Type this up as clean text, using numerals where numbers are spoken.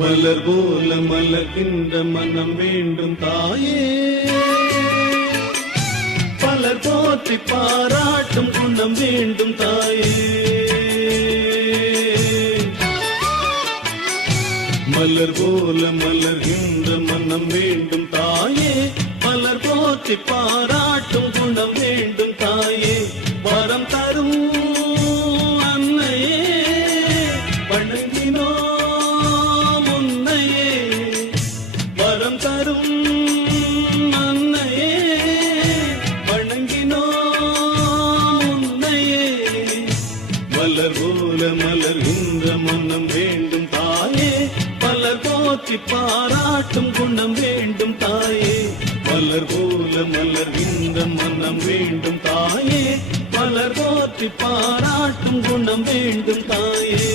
மலர் போல மலர்கின்ற மனம் வேண்டும் தாயே, பலர் போற்றி பாராட்டும் குணம் வேண்டும் தாயே. மலர் போல மலர்கின்ற மனம் வேண்டும் தாயே, பலர் போற்றி பாராட்டும் குணம் வேண்டும் தாயே. வரம் தரும் அன்னையே வணங்கினோம் உன்னையே, வரம் தரும் அன்னையே வணங்கினோம் உன்னையே. மலர் போல மலர்கின்ற மனம் வேண்டும் தாயே, பலர் போற்றி பாராட்டும் குணம் வேண்டும் தாயே. மலர் போல மலர்கின்ற மனம் வேண்டும் தாயே, பலர் போற்றி பாராட்டும் குணம் வேண்டும் தாயே.